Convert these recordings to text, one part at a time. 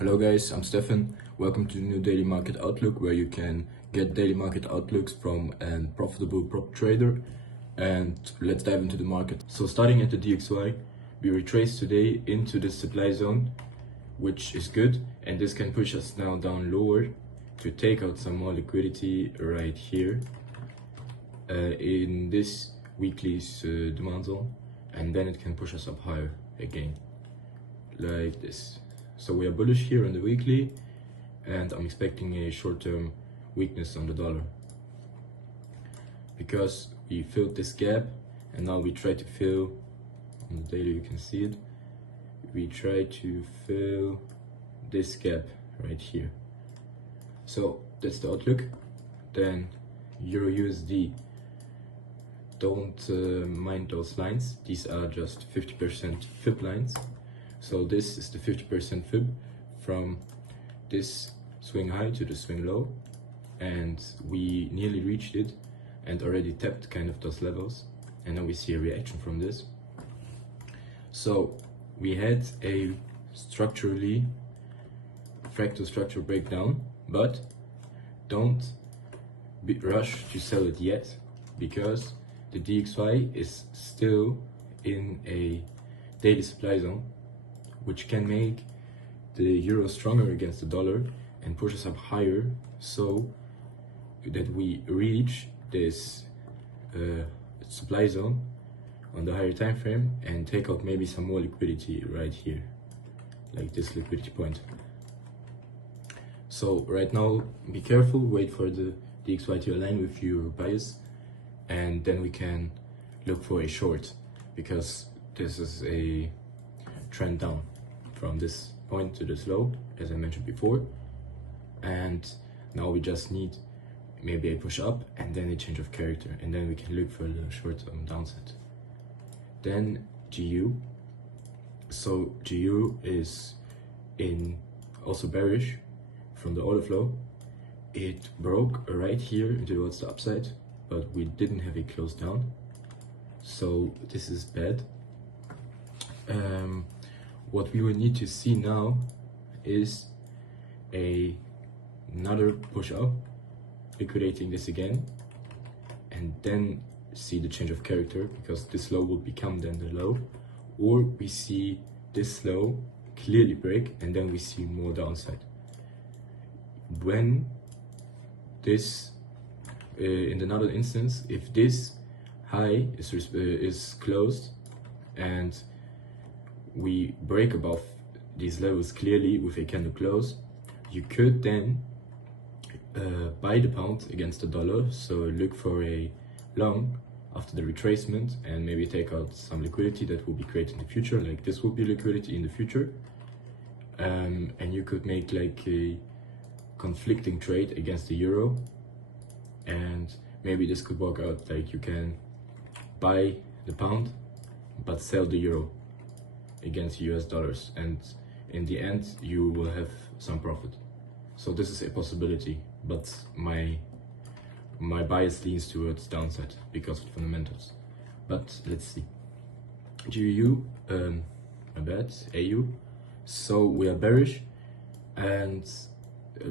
Hello guys, I'm Stefan. Welcome to the new daily market outlook where you can get daily market outlooks from a profitable prop trader. And let's dive into the market. So starting at the DXY, we retraced today into the supply zone, which is good, and this can push us now down lower to take out some more liquidity right here in this weekly's demand zone, and then it can push us up higher again like this. So we are bullish here on the weekly, and I'm expecting a short-term weakness on the dollar because we filled this gap, and now we try to fill on the daily. You can see it. We try to fill this gap right here. So that's the outlook. Then Euro USD, don't mind those lines. These are just 50% fib lines. So this is the 50% fib from this swing high to the swing low, and we nearly reached it and already tapped kind of those levels, and now we see a reaction from this. So we had a structurally fractal structure breakdown, but don't rush to sell it yet because the DXY is still in a daily supply zone, which can make the euro stronger against the dollar and push us up higher, so that we reach this supply zone on the higher time frame and take out maybe some more liquidity right here, like this liquidity point. So right now, be careful, wait for the DXY to align with your bias, and then we can look for a short, because this is a trend down from this point to this low, as I mentioned before, and now we just need maybe a push up and then a change of character, and then we can look for the short-term downside. Then GU. So GU is in also bearish from the order flow. It broke right here towards the upside, but we didn't have a close down, so this is bad. What we will need to see now is another push up, liquidating this again, and then see the change of character, because this low will become then the low, or we see this low clearly break and then we see more downside. When this, in another instance, if this high is closed and we break above these levels clearly with a candle close, you could then buy the pound against the dollar. So look for a long after the retracement and maybe take out some liquidity that will be created in the future, like this will be liquidity in the future, and you could make like a conflicting trade against the euro, and maybe this could work out, like you can buy the pound but sell the euro against US dollars, and in the end you will have some profit. So this is a possibility, but my bias leans towards downside because of the fundamentals. But let's see. GU, my bad, AU. So we are bearish and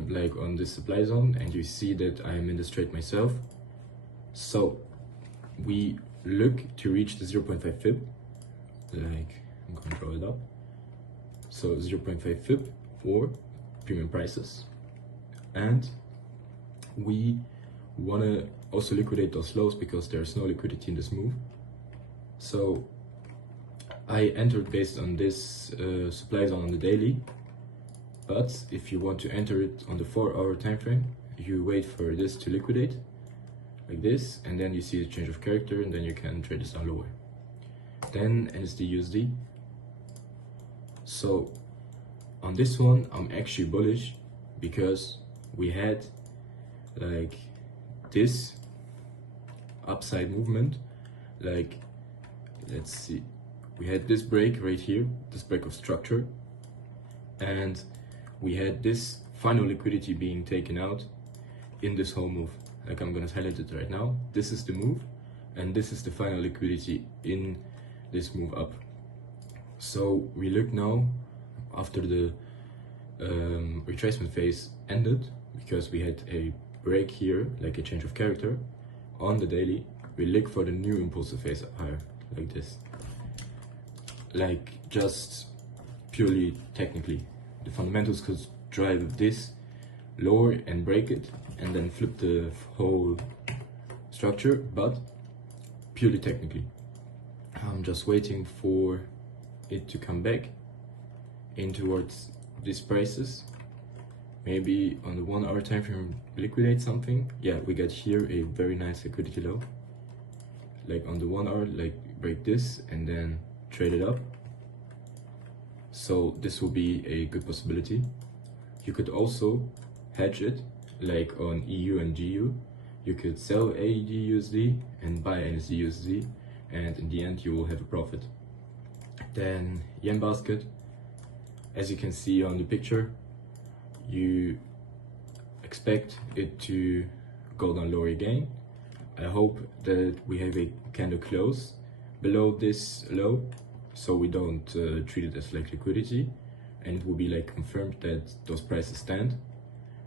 like on this supply zone, and you see that I am in this trade myself. So we look to reach the 0.5 fib, like I'm going to draw it up. So 0.5 fib or premium prices, and we want to also liquidate those lows because there's no liquidity in this move. So I entered based on this supply zone on the daily, but if you want to enter it on the 4-hour time frame, you wait for this to liquidate like this, and then you see a change of character, and then you can trade this down lower. Then USD. So on this one I'm actually bullish because we had like this upside movement, like let's see, we had this break right here, this break of structure, and we had this final liquidity being taken out in this whole move. Like I'm gonna highlight it right now. This is the move, and this is the final liquidity in this move up. So we look now after the retracement phase ended because we had a break here, like a change of character. On the daily, we look for the new impulsive phase up higher, like this. Like, just purely technically. The fundamentals could drive this lower and break it, and then flip the whole structure, but purely technically. I'm just waiting for it to come back in towards these prices. Maybe on the 1 hour time frame liquidate something. Yeah, we got here a very nice liquidity low. Like on the 1 hour, like break this and then trade it up. So this will be a good possibility. You could also hedge it, like on EU and GU. You could sell AUD/USD and buy NSD/USD, and in the end you will have a profit. Then yen basket, as you can see on the picture, you expect it to go down lower again. I hope that we have a candle close below this low, so we don't treat it as like liquidity, and it will be like confirmed that those prices stand.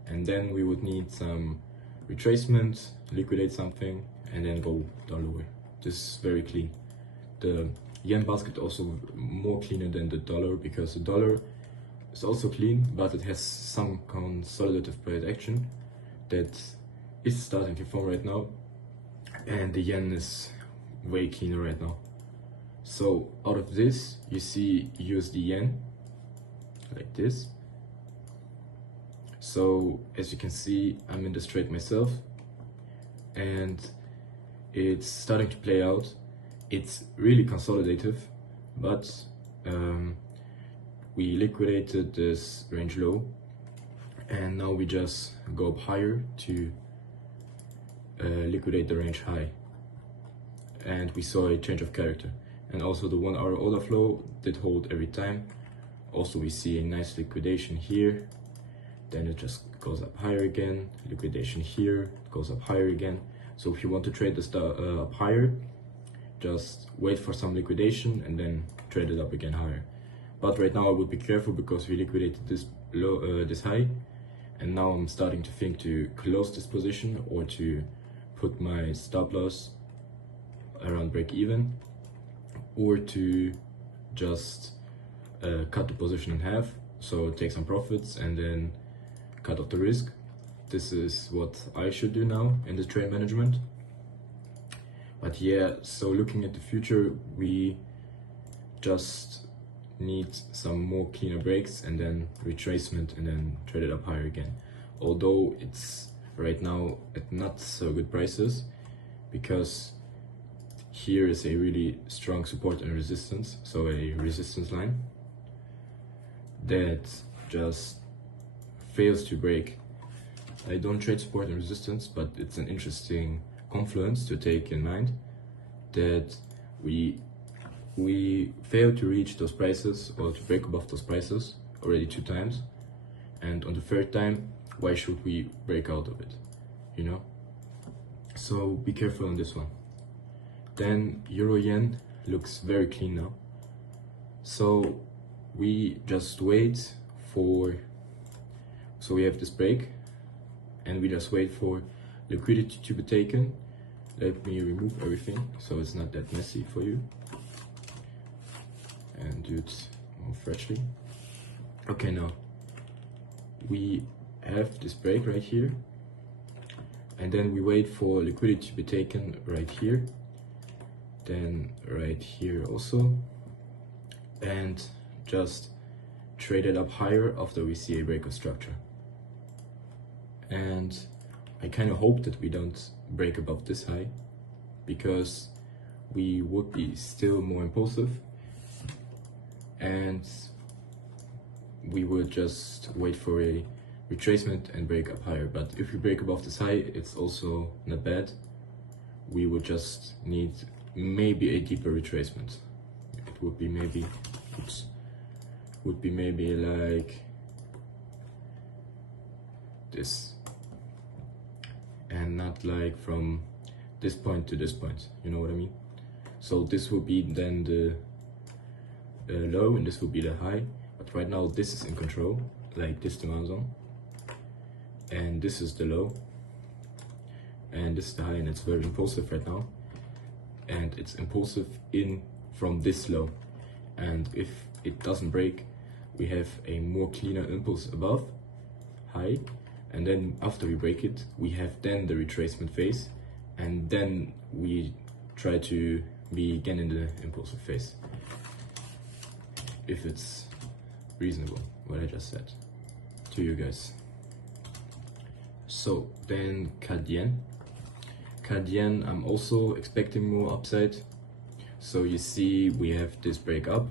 And then we would need some retracement, liquidate something, and then go down lower. This is very clean. The yen basket also more cleaner than the dollar, because the dollar is also clean, but it has some consolidative price action that is starting to form right now, and the yen is way cleaner right now. So out of this, you see USD yen like this. So as you can see, I'm in this trade myself, and it's starting to play out. It's really consolidative, but we liquidated this range low, and now we just go up higher to liquidate the range high. And we saw a change of character, and also the 1 hour order flow did hold every time. Also we see a nice liquidation here, then it just goes up higher again, liquidation here, it goes up higher again. So if you want to trade this up higher, just wait for some liquidation and then trade it up again higher. But right now I would be careful, because we liquidated this low, this high, and now I'm starting to think to close this position or to put my stop loss around break even, or to just cut the position in half, so take some profits and then cut off the risk. This is what I should do now in the trade management. But yeah, so looking at the future, we just need some more cleaner breaks and then retracement and then trade it up higher again. Although it's right now at not so good prices, because here is a really strong support and resistance, so a resistance line that just fails to break. I don't trade support and resistance, but it's an interesting confluence to take in mind, that we failed to reach those prices or to break above those prices already 2 times, and on the 3rd time, why should we break out of it, you know? So be careful on this one. Then euro yen looks very clean now, so we just wait for, so we have this break and we just wait for liquidity to be taken. Let me remove everything so it's not that messy for you, and do it more freshly. Okay, now we have this break right here, and then we wait for liquidity to be taken right here, then right here also, and just trade it up higher after we see a break of structure. And I kind of hope that we don't break above this high, because we would be still more impulsive, and we would just wait for a retracement and break up higher. But if we break above this high, it's also not bad. We would just need maybe a deeper retracement. It would be maybe, would be maybe like this, and not like from this point to this point, you know what I mean? So this would be then the low, and this would be the high, but right now this is in control, like this demand zone, and this is the low, and this is the high, and it's very impulsive right now, and it's impulsive in from this low, and if it doesn't break, we have a more cleaner impulse above high, and then after we break it, we have then the retracement phase, and then we try to be again in the impulsive phase, if it's reasonable what I just said to you guys. So then Cadienne, I'm also expecting more upside. So you see we have this break up,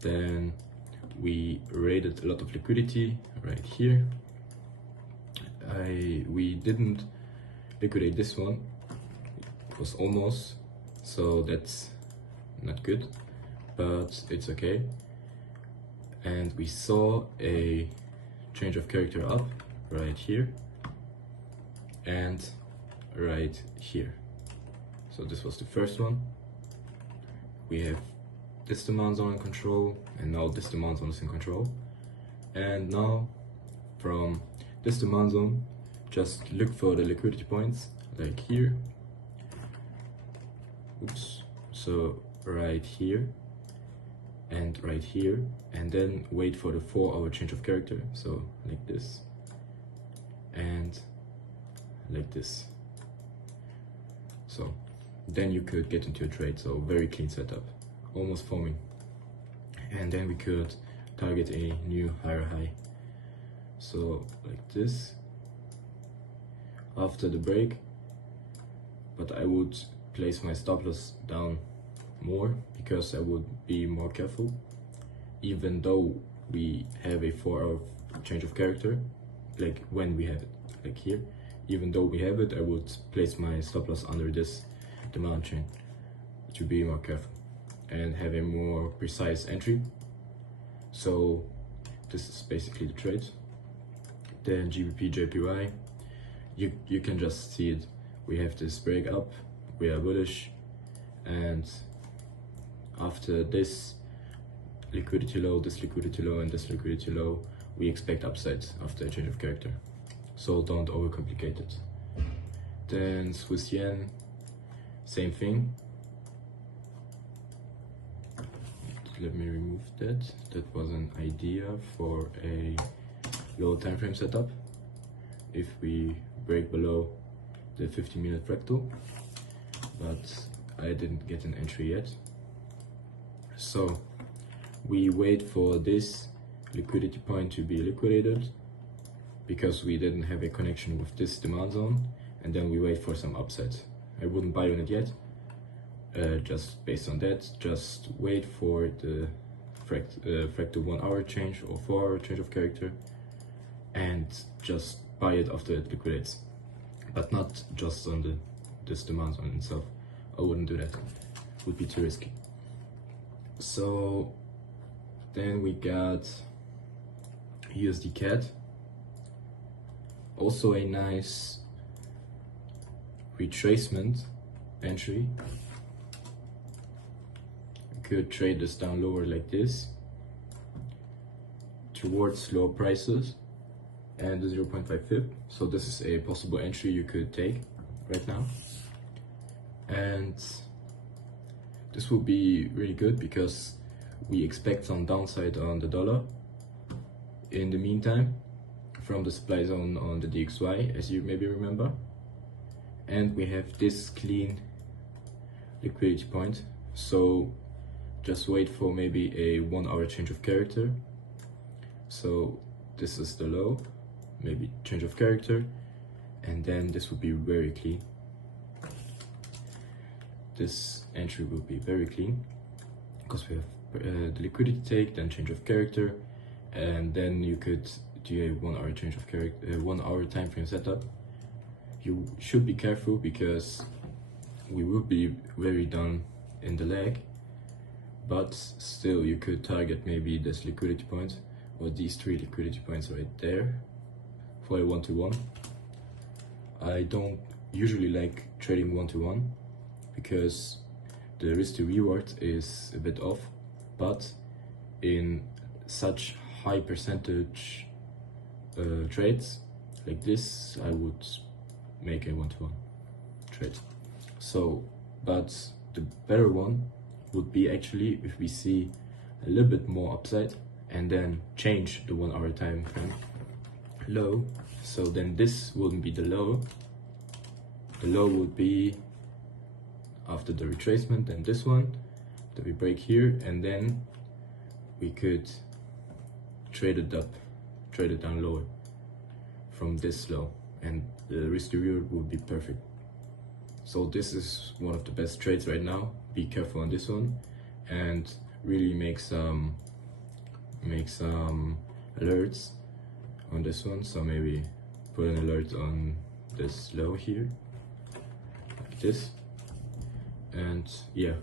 then we raided a lot of liquidity right here. We didn't liquidate this one, it was almost, so that's not good, but it's okay. And we saw a change of character up right here and right here. So this was the first one. We have this demand zone in control, and now this demand zone is in control. And now from this demand zone, just look for the liquidity points like here. Oops. So right here and right here, and then wait for the 4-hour change of character. So like this and like this. So then you could get into a trade. So very clean setup, almost forming, and then we could target a new higher high. So like this after the break, but I would place my stop loss down more because I would be more careful. Even though we have a 4-hour change of character, like when we have it, like here, even though we have it, I would place my stop loss under this demand chain to be more careful and have a more precise entry. So this is basically the trade. Then GBP JPY, you can just see it. We have this break up, we are bullish, and after this liquidity low, this liquidity low, and this liquidity low, we expect upsides after a change of character. So don't overcomplicate it. Then Swiss yen, same thing. Let me remove that. That was an idea for a low time frame setup. If we break below the 50-minute fractal, but I didn't get an entry yet. So we wait for this liquidity point to be liquidated because we didn't have a connection with this demand zone, and then we wait for some upsides. I wouldn't buy on it yet, just based on that. Just wait for the fractal 1-hour change or 4-hour change of character, and just buy it after it liquidates, but not just on this demand zone itself. I wouldn't do that, it would be too risky. So then we got USD CAD, also a nice retracement entry. You could trade this down lower like this towards lower prices and the 0.5 pip. So this is a possible entry you could take right now, and this will be really good because we expect some downside on the dollar in the meantime from the supply zone on the DXY, as you maybe remember. And we have this clean liquidity point, so just wait for maybe a 1-hour change of character. So this is the low, maybe change of character, and then this will be very clean. This entry will be very clean because we have the liquidity take, then change of character, and then you could do a 1-hour change of character, 1-hour time frame setup. You should be careful because we will be very down in the leg, but still you could target maybe this liquidity point or these 3 liquidity points right there for a 1-to-1. I don't usually like trading 1-to-1 because the risk to reward is a bit off, but in such high percentage trades like this, I would make a 1-to-1 trade. So, but the better one would be actually if we see a little bit more upside and then change the 1 hour time frame low. So then this wouldn't be the low. The low would be after the retracement, and this one that we break here, and then we could trade it up, trade it down lower from this low, and the risk to reward would be perfect. So this is one of the best trades right now. Be careful on this one, and really make some alerts on this one. So maybe put an alert on this low here, like this, and yeah.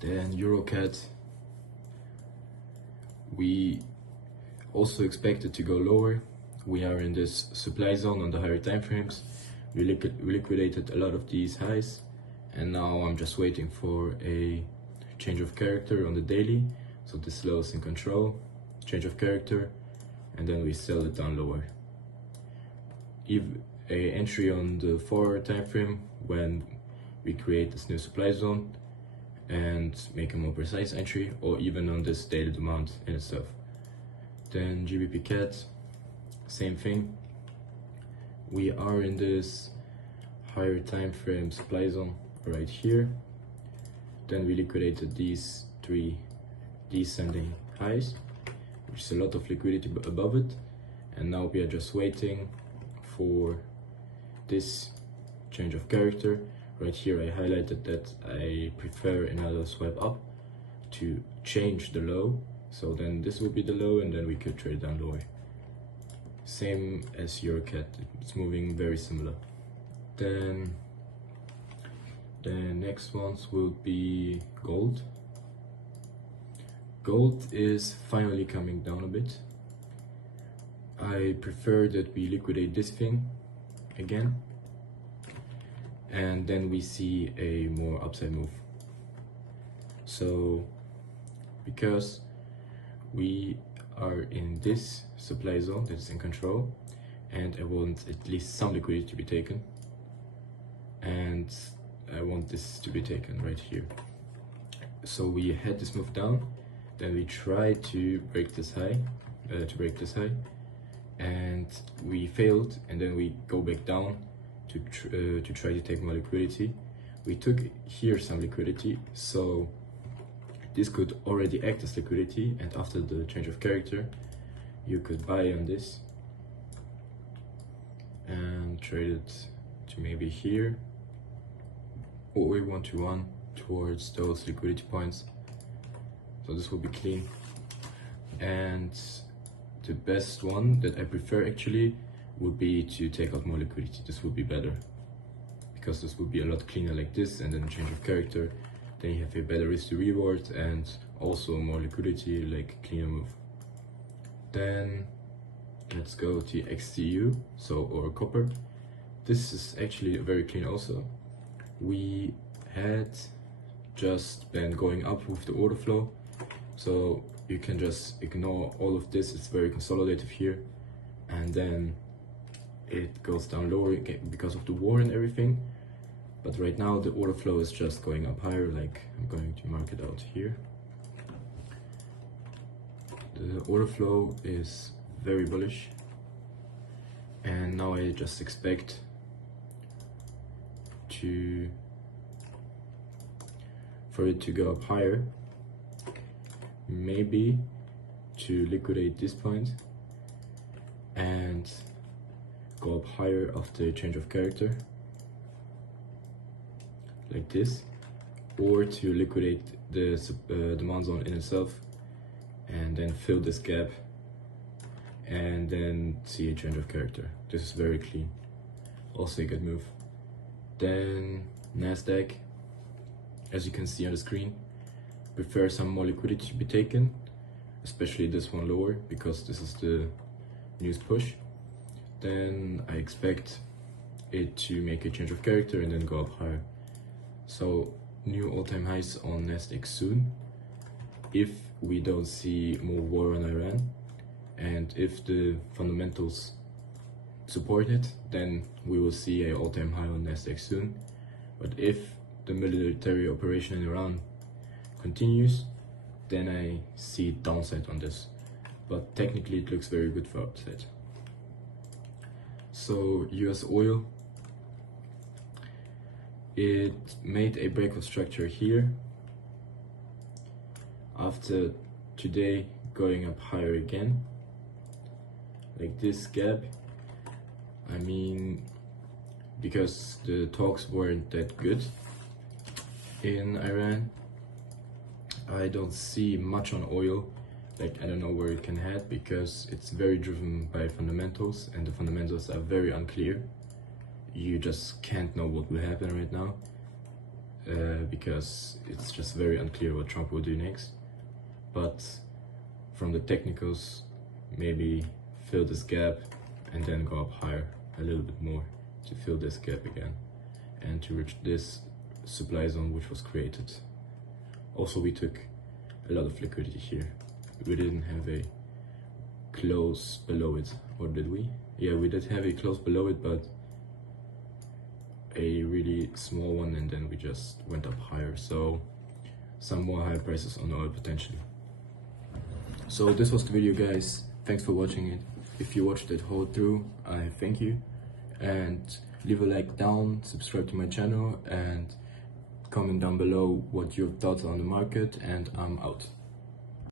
Then EuroCAD, we also expect it to go lower. We are in this supply zone on the higher time frames. We liquidated a lot of these highs, and now I'm just waiting for a change of character on the daily. So this low is in control, change of character, and then we sell it down lower. If a entry on the 4-hour time frame when we create this new supply zone and make a more precise entry, or even on this daily demand in itself. Then GBP CAD, same thing. We are in this higher time frame supply zone right here. Then we liquidated these 3 descending highs, which is a lot of liquidity above it, and now we are just waiting for this change of character. Right here I highlighted that I prefer another swipe up to change the low, so then this would be the low, and then we could trade down lower. Same as EuroCAD, it's moving very similar. Then the next ones will be gold. Gold is finally coming down a bit. I prefer that we liquidate this thing again, and then we see a more upside move. So because we are in this supply zone that is in control, and I want at least some liquidity to be taken, and I want this to be taken right here. So we had this move down, then we try to break this high, and we failed, and then we go back down to try to take more liquidity. We took here some liquidity, so this could already act as liquidity, and after the change of character you could buy on this and trade it to maybe here, or 1-to-1 towards those liquidity points. So this will be clean. And the best one that I prefer actually would be to take out more liquidity. This would be better, because this would be a lot cleaner like this, and then a change of character, then you have a better risk to reward and also more liquidity, like cleaner move. Then let's go to XTU, or copper. This is actually very clean also. We had just been going up with the order flow, so you can just ignore all of this. It's very consolidative here, and then it goes down lower because of the war and everything. But right now the order flow is just going up higher. Like, I'm going to mark it out here. The order flow is very bullish, and now I just expect for it to go up higher, maybe to liquidate this point and go up higher after change of character like this, or to liquidate the demand zone in itself and then fill this gap and then see a change of character. This is very clean, also a good move. Then Nasdaq, as you can see on the screen, prefer some more liquidity to be taken, especially this one lower, because this is the news push. Then I expect it to make a change of character and then go up higher. So new all-time highs on Nasdaq soon. If we don't see more war on Iran, and if the fundamentals support it, then we will see an all-time high on Nasdaq soon. But if the military operation in Iran continues, then I see downside on this. But technically it looks very good for upside. So US oil, it made a breakout structure here after today going up higher again, like this gap. I mean, because the talks weren't that good in Iran, I don't see much on oil. Like, I don't know where it can head because it's very driven by fundamentals, and the fundamentals are very unclear. You just can't know what will happen right now because it's just very unclear what Trump will do next. But from the technicals, maybe fill this gap and then go up higher a little bit more to fill this gap again and to reach this supply zone which was created. Also, we took a lot of liquidity here. We didn't have a close below it, or did we? Yeah, we did have a close below it, but a really small one, and then we just went up higher. So some more high prices on oil potentially. So this was the video, guys. Thanks for watching it. If you watched it whole through, I thank you, and leave a like down, subscribe to my channel, and comment down below what your thoughts are on the market, and I'm out.